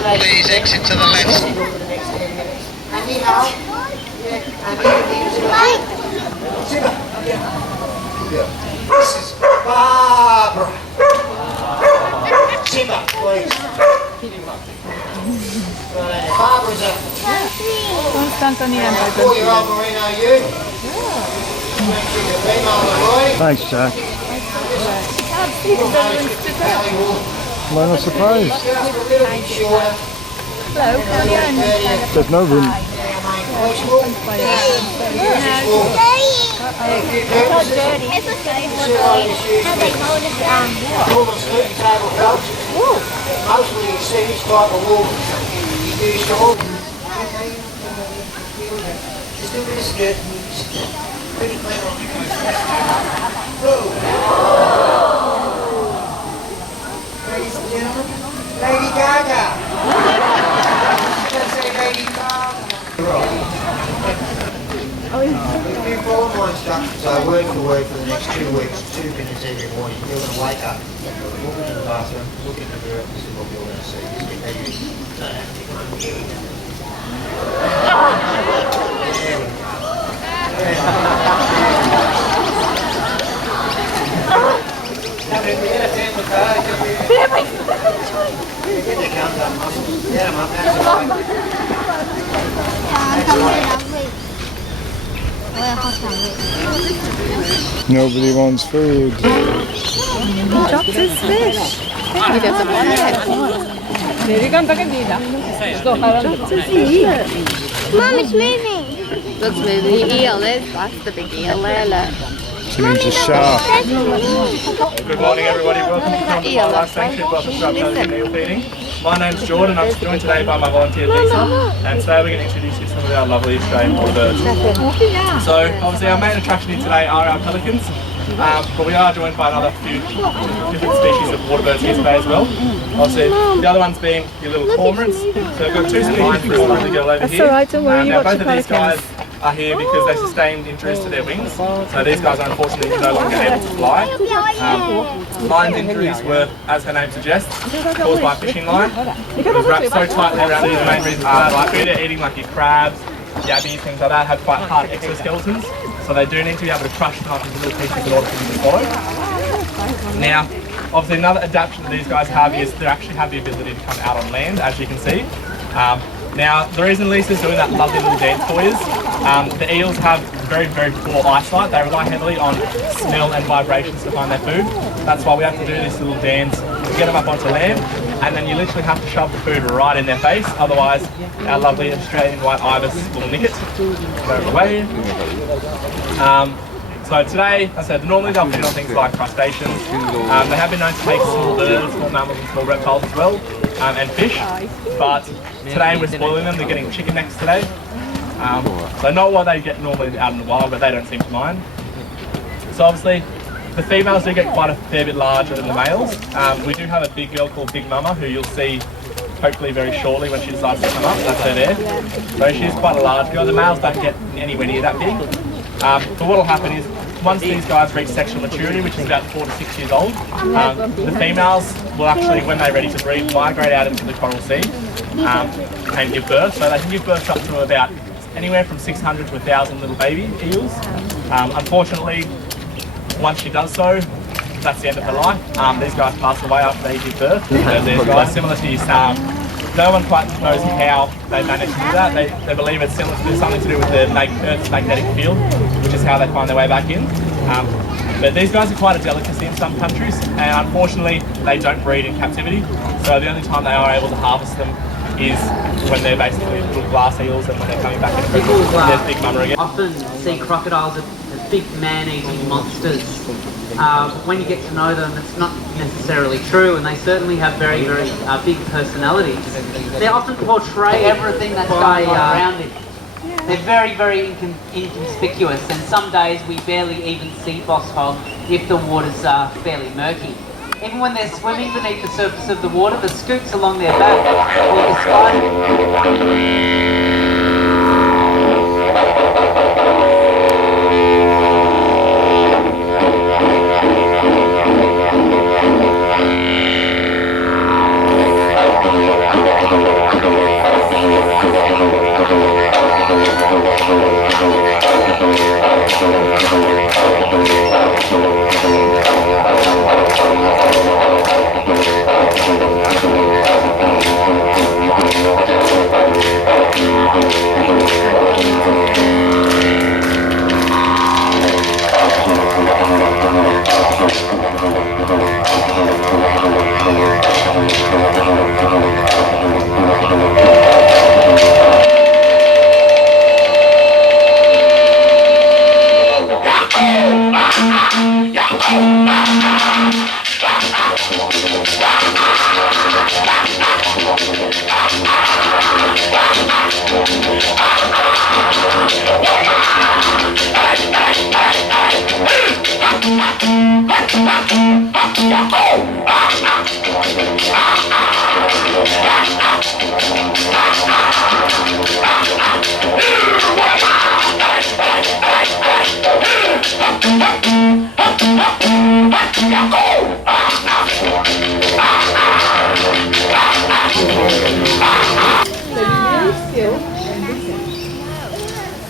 Please exit to the left. This is Barbara. Simba, please. Barbara's a 4-year-old merino ewe. Thanks, Jack. Am I not surprised? Hello, Kellyanne. There's no room. Mostly you see this type of wool used to all. Just do this good. Pretty clever. Ladies and gentlemen, Lady Gaga. Let's say Lady Gaga. If you follow my instructions, word for word for the next 2 weeks, 2 minutes every morning, you're going to wake up, walk into the bathroom, look in the mirror, this is what you're going to see. Don't have to go here we go. Nobody wants food. Dropped his fish. Mom, it's moving. Looks moving. The eel is. That's the big eel there, look. She means a shark. Good morning, everybody. Welcome to Currumbin Wildlife Sanctuary. Welcome to our Pelican Eel Feeding. My name's Jordan. I'm joined today by my volunteer Lisa, and today we're going to introduce you to some of our lovely Australian water birds. So, obviously, our main attraction here today are our pelicans, but we are joined by another few different species of water birds here today as well. Obviously, the other ones being your little cormorants. So, we've got 2 species of water girl over here. That's alright, don't worry, you now, watch both the of these guys pelicans. are here because they sustained injuries to their wings. So these guys are unfortunately no longer able to fly. Line's injuries were, as her name suggests, caused by a fishing line. It was wrapped so tightly around it. The main reason for that, like food they're eating, like your crabs, yabbies, things like that, have quite hard exoskeletons. So they do need to be able to crush them up into little pieces in order for them to swallow. Now, obviously another adaptation that these guys have is they actually have the ability to come out on land, as you can see. Now, the reason Lisa's doing that lovely little dance for you is the eels have very, very poor eyesight. They rely heavily on smell and vibrations to find their food. That's why we have to do this little dance to get them up onto land, and then you literally have to shove the food right in their face, otherwise our lovely Australian white ibis will nick it. Go away. So today, as I said, normally they'll feed on things like crustaceans. They have been known to take small birds, small mammals and small reptiles as well, and fish. But today we're spoiling them, they're getting chicken necks today. So not what they get normally out in the wild, but they don't seem to mind. So obviously, the females do get quite a fair bit larger than the males. We do have a big girl called Big Mama, who you'll see hopefully very shortly when she decides to come up. That's her there. So she's quite a large girl. The males don't get anywhere near that big. But what will happen is, once these guys reach sexual maturity, which is about 4 to 6 years old, the females will actually, when they're ready to breed, migrate out into the coral sea and give birth. So they can give birth up to about anywhere from 600 to 1,000 little baby eels. Unfortunately, once she does so, that's the end of her life. These guys pass away after they give birth. These guys, similar to your no one quite knows how they manage to do that. They believe it's similar to something to do with the Earth's magnetic field, which is how they find their way back in. But these guys are quite a delicacy in some countries, and unfortunately they don't breed in captivity. So the only time they are able to harvest them is when they're basically little glass eels, and when they're coming back into People there's big mama again. often see crocodiles as big man-eating monsters. When you get to know them, it's not necessarily true, and they certainly have very, very big personalities. They often portray everything that's going on around it. They're very, very inconspicuous, and some days we barely even see boss hog if the waters are fairly murky. Even when they're swimming beneath the surface of the water, the scoops along their back will describe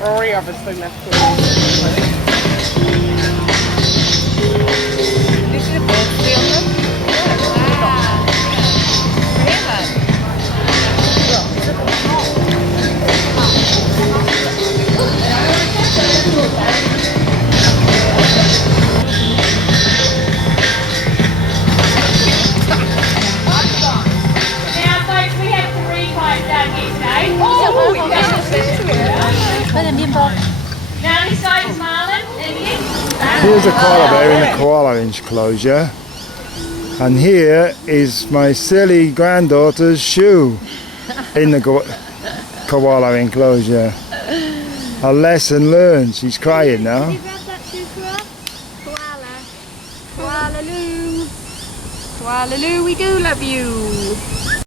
Rory obviously left it. This is a bird film. Here's a koala bear in the koala enclosure, and here is my silly granddaughter's shoe in the koala enclosure. A lesson learned. She's crying now. Can you grab that shoe for us? Koala. Koala-loo. Koala-loo, we do love you.